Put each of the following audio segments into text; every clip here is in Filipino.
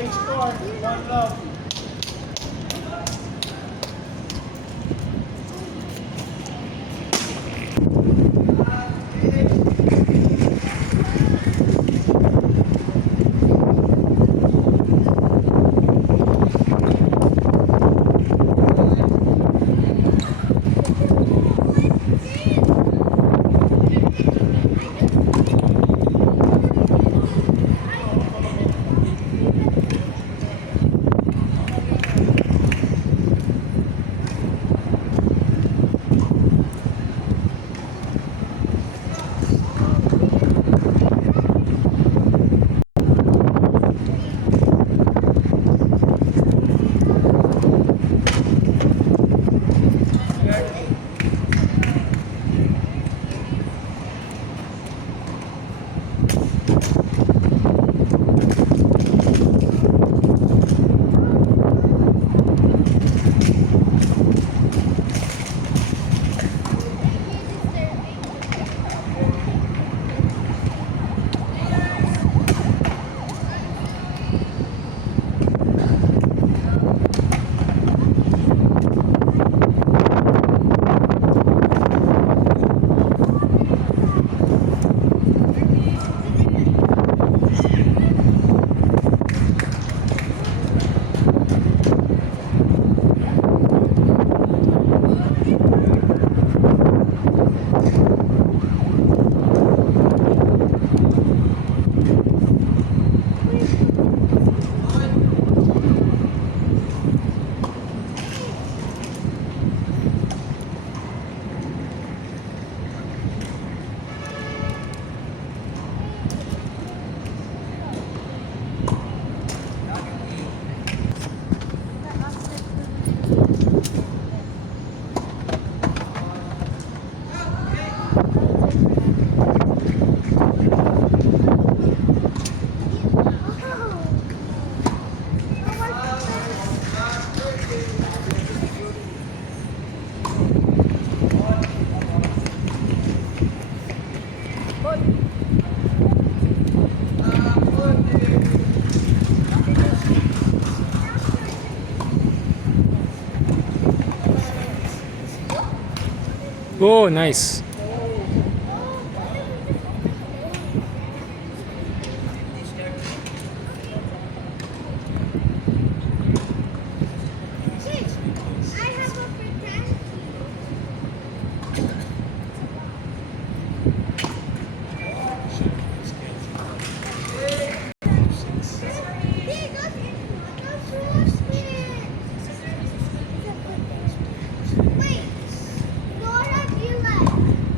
Okay, score. One love. Oh, nice. Wait, Dora, do you like?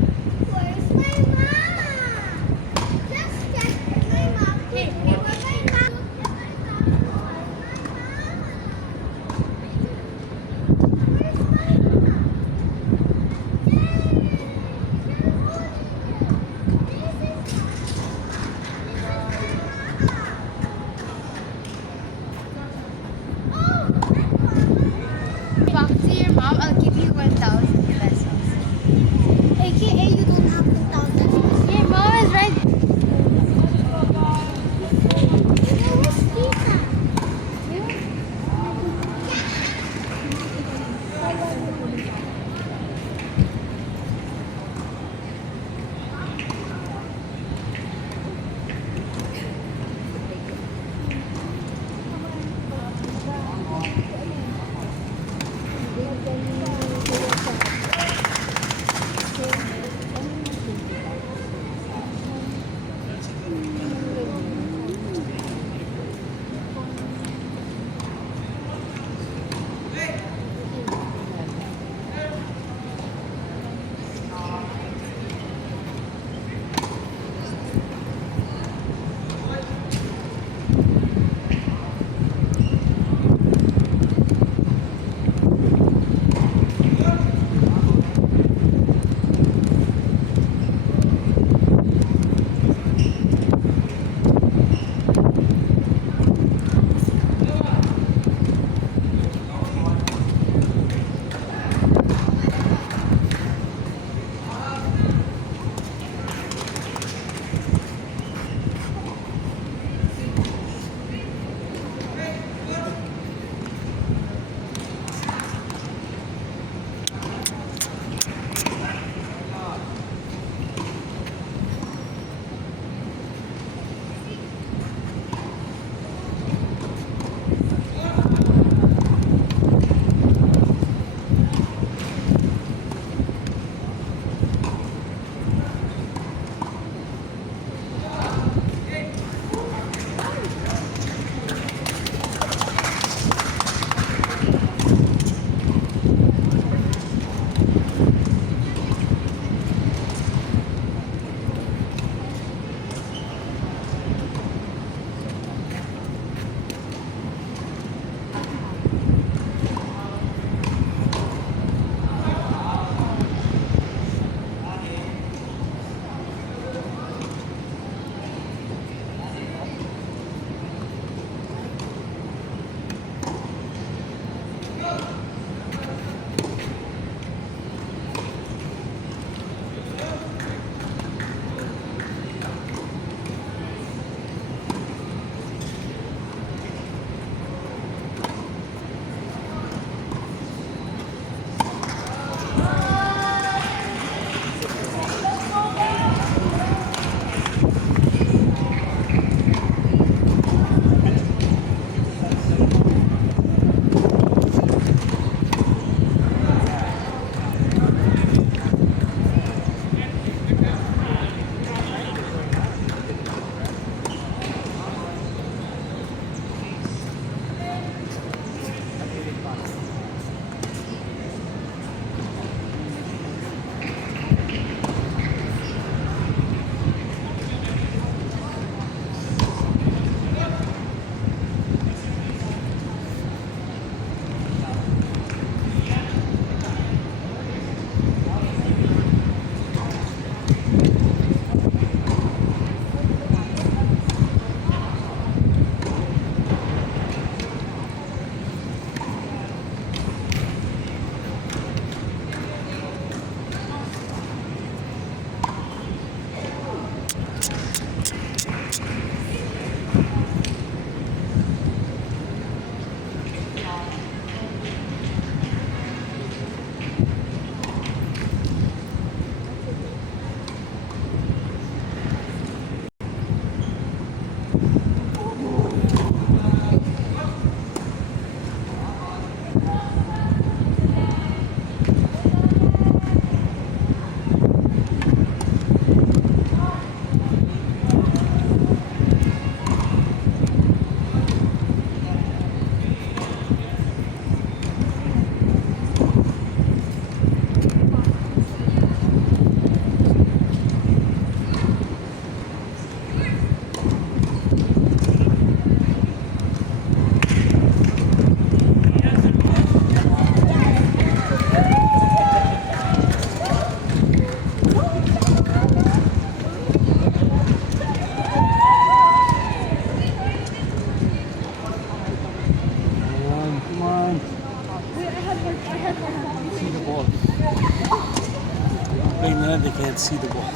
they can't see the ball.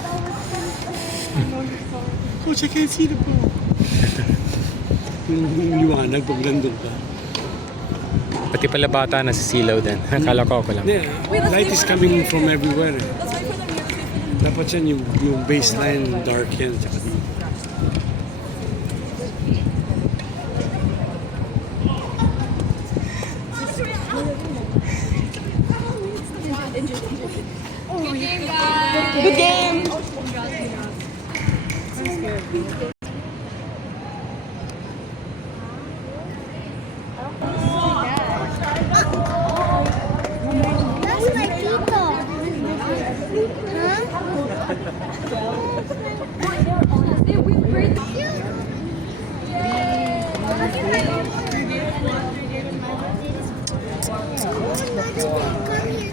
Coach, I can't see the ball. Yung liwanag pag nandun ka. Pati pala bata na sisilaw din. Akala ko ako lang. Yeah, light is coming from everywhere. Eh. Dapat yan yung baseline dark yan. Tsaka dito. Good game! That's my tito. Come here,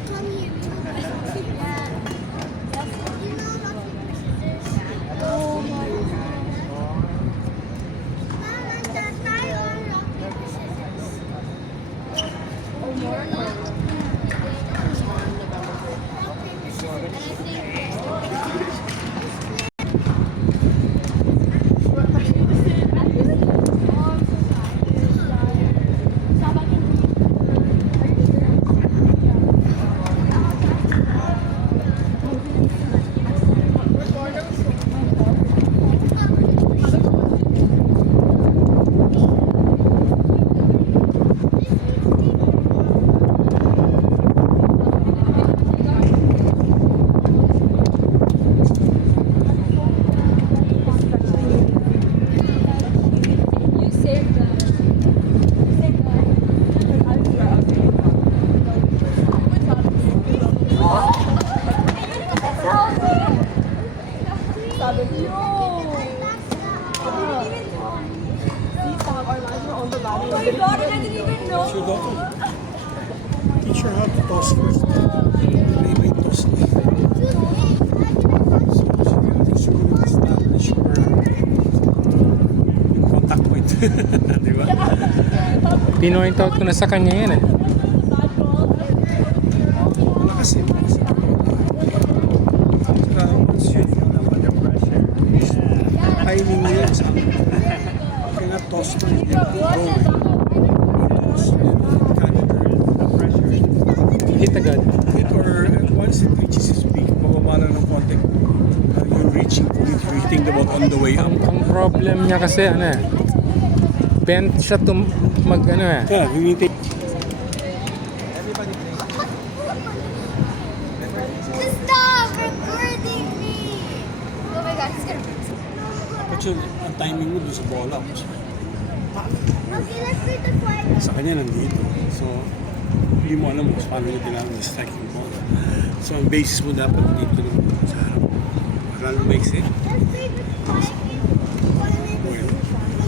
come here. What's your daughter? Teach her how to toss first. Play by toss. Siguro establish your contact point. Di ba? Pinoint out ko na sa kanya yan eh. Wala kasi. Saka once you feel the pressure, timing mo yan sa kaya toss mo yung go. Hit agad. Hit or once it reaches its peak, mababa lang ng konti. You're reaching point, you're hitting the ball on the way up. Ang problem niya kasi ano eh. Bent siya mag ano eh. Yeah, you need to Stop recording me! Oh my God, he's gonna freeze. dapat yun, ang timing mo doon sa bola. Okay, let's read the quiet. Sa kanya nandito. So, hindi mo alam kung paano niya tinawag na strike yung bola. So, ang basis mo dapat dito naman sa harap. Para lumaiksi. Let's read the quiet. Well,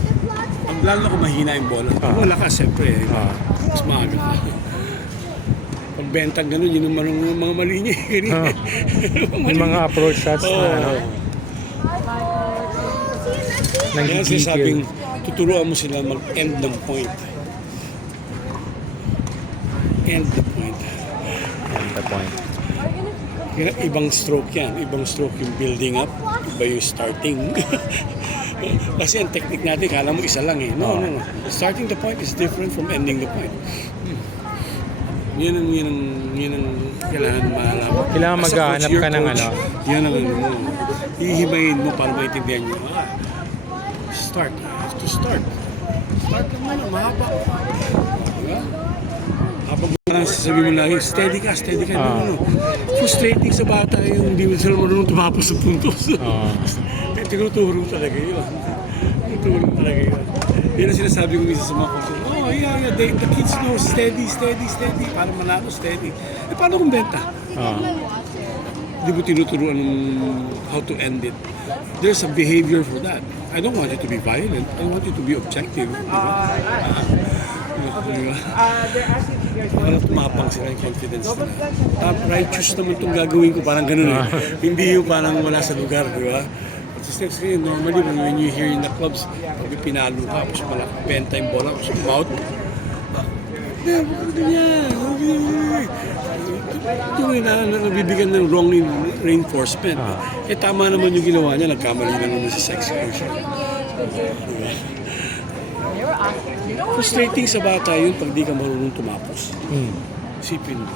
The clock's ang lalo ko mahina yung bola. Pag wala ka, siyempre, mas maaga ka. Pag bentang ganun, yun ang mga mali niya. May mga approach shots na ano. Kaya sinasabing, tuturuan mo sila mag-end ng point. End the point. End the point. Kaya ibang stroke yan. Ibang stroke yung building up. Iba yung starting. Kasi ang technique natin, kala mo isa lang eh. No. Starting the point is different from ending the point. Yan ang kailangan malaman. Kailangan As a maghahanap coach, your ka ng coach, ano. Yan ang ano mo. Hihimayin mo para maintindihan nyo. Start. I have to start. Start lang muna. Mahaba. Diba? Habang parang sasabihin mo lagi, steady ka. No. Frustrating sa bata yung hindi mo sila marunong tumapos sa puntos. Tinuturo talaga yun. Yan ang sinasabi ko minsan sa mga coaches. Oh, yeah. The kids know, steady. Para manalo, steady. Paano kung benta? Hindi mo tinuturuan how to end it. There's a behavior for that. I don't want you to be violent. I want you to be objective. Parang tumapang sila yung confidence nila. Righteous naman itong gagawin ko, parang ganun eh. Hindi yung parang wala sa lugar, di ba? Kasi normally when you hear in the clubs, pag pinalo ka, tapos malaki benta yung bola, tapos mouth, Yung nabibigyan ng wrong reinforcement. Eh tama naman yung ginawa niya, nagkamali na naman sa execution. Diba? Frustrating sa bata yun pag di ka marunong tumapos. Isipin mo.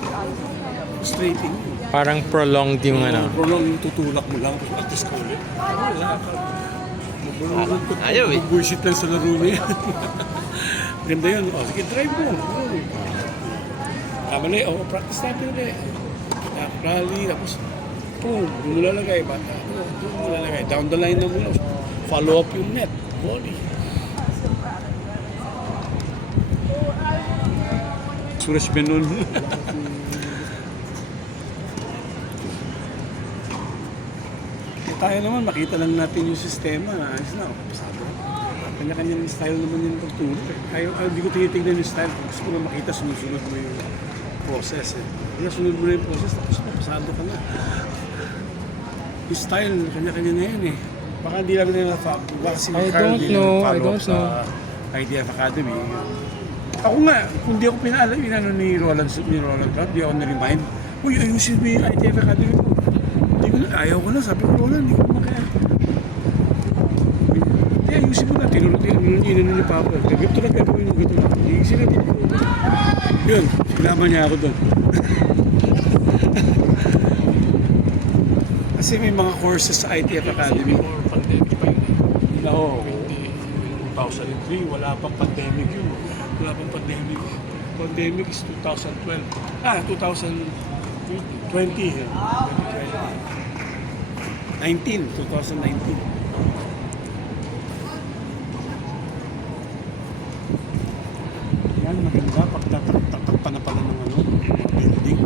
Frustrating yun. Parang prolonged yung ano. Prolong yung tutulak mo lang, practice ka ulit. Wala ka. Ayaw eh. Bullshit lang sa laro niya. Ganda yun. O, sige, drive mo. Kamali, practice natin ulit. Rally, tapos, boom, doon mo lalagay, bata. Doon mo lalagay. Down the line na mo. Follow up yung net. Volley. Suresh Benon. Tayo naman, makita lang natin yung sistema. Ayos na, sabi. Kanya-kanyang style naman yung pagturo. Hindi ko tinitignan yung style. Gusto ko na makita, sunod-sunod mo yung process. Kaya sunod mo na yung process, tapos pasado ka na. Yung style, kanya-kanya na yan eh. Baka hindi lang nila baka si I Carl don't din know, I follow don't up sa IDF Academy. Ako nga, kung di ako pinaalam ni Roland Trump, di ako na-remind, uy, ayusin mo yung IDF Academy mo. Ayaw ko na, sabi ko, Roland, hindi ko naman kaya. Hindi, ayusin mo na, tinulog ni Papa. Gagawin to lang, gagawin mo, gagawin mo. Hindi sila dito. Yun, sinama niya ako doon. Kasi may mga courses sa ITF Academy. Pandemic pa yun. Oo. 2003, wala pang pandemic yun. Wala pang pandemic. Pandemic is 2012. 2020. 2019. 2019. Yan, maganda. Pagtatakpan na pala ng mga building.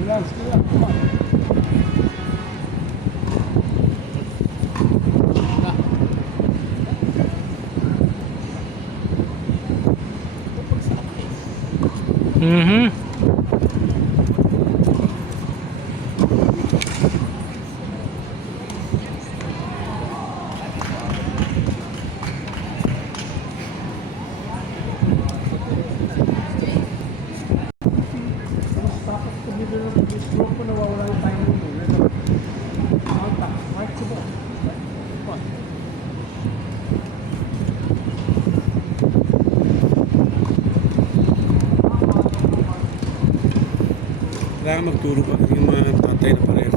Relax, come on. Mhm. Kailangan magturo pa yung mga tatay na pareho.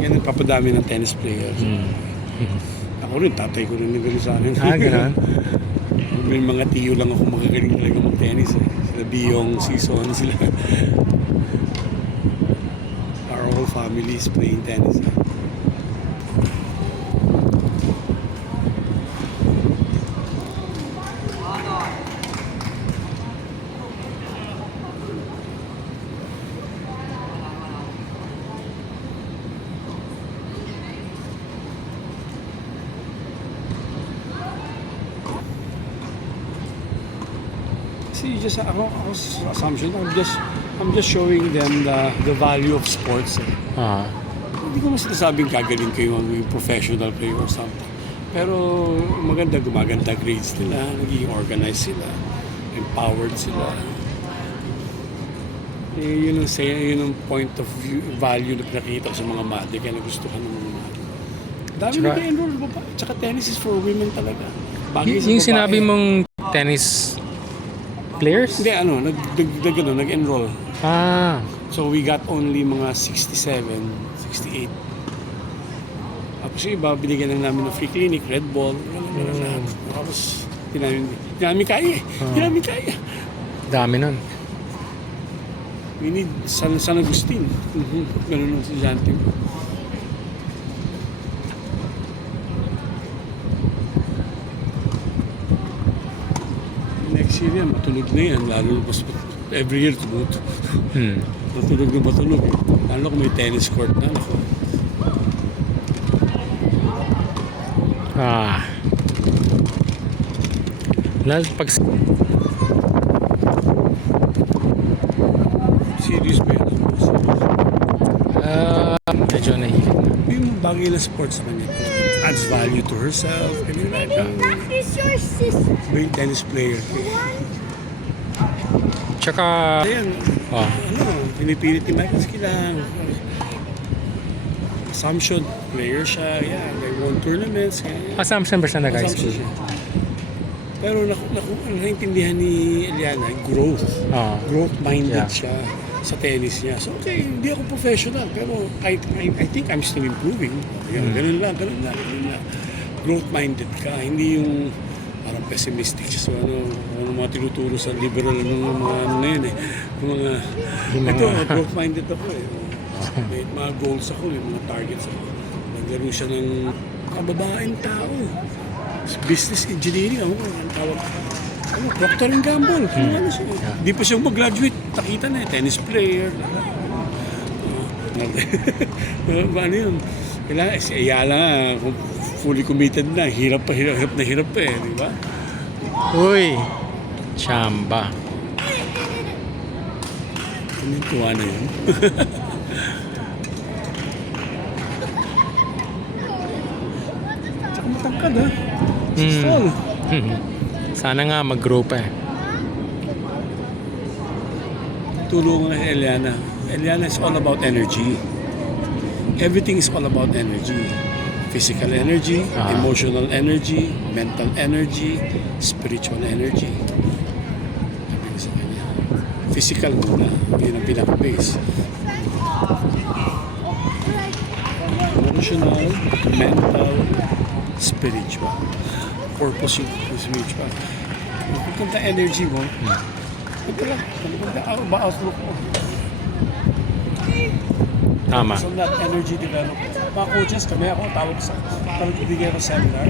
Yan ang papadami ng tennis players. Ako rin, tatay ko rin nagano sa akin. Ganun? May mga tiyo lang ako magagaling talaga mag-tennis eh. Sila Biyong, Sison, sila. Our whole family is playing tennis. See, just ako assumption. I'm just showing them the value of sports. Ah. Hindi ko masasabing kagaling kayo maging professional player or something. Pero gumaganda grades nila, naging organized sila, empowered sila. Yun ang point of view, value na pinakita ko sa mga mate, kaya nagustuhan ng mga mate. Dami nag-enroll ba? Tsaka tennis is for women talaga. Yung sinabi mong tennis players? Hindi, nag-enroll. Ah. So we got only mga 67, 68. Tapos yung iba, binigyan lang namin ng free clinic, Red Ball, tapos hindi namin kaya. Dami nun. We need San Agustin. Ganun ang estudyante ko. Next year yan, matulog na yan. Lalo mas every year tumuto. Matulog eh. Lalo kung may tennis court na. Ako. Lalo pag Serious ba yan? medyo nahilig na. bagay na sports sa kanya. Adds value to herself. And like, That is your sister. great tennis player. Tsaka, Ayan, oh, pinipilit ni Michael Skilang. Assumption, player siya. Yeah, they won tournaments. assumption ba siya nag-high Assumption school? siya. Pero naintindihan ni Eliana, growth. Oo. Growth-minded Yeah. siya sa tennis niya. So, okay, hindi ako professional, pero I think I'm still improving. Yan, ganun lang. Growth-minded ka, hindi yung parang pessimistic siya. So, ano mga tinuturo sa liberal ng mga ano na yun eh. Ito, growth-minded ako eh. May mga goals ako, may mga targets ako. Naglaro siya ng kababaeng tao. Business engineering, ang tawag. Procter & Gamble. Ano siya? Di pa siya mag-graduate. Nakita na tennis player. Ano yun? Kailangan, si Ayala nga, kung fully committed na, hirap pa eh, di ba? Uy, chamba. Ano yung tuwa na yun? Tsaka matangkad ha. Tall. Sana nga mag-grow pa eh. Tulungan kay Eliana. Eliana is all about energy. Everything is all about energy. Physical energy, emotional energy, mental energy, spiritual energy. Sabi ko sa kanya. Physical muna. Yun ang pinaka-base. Emotional, mental, spiritual. Purpose yung spiritual. Pagkanta energy mo, pagkanta outlook mo. Tama. So that energy development. Mga coaches, kami ako, tawag ibigay ko seminar.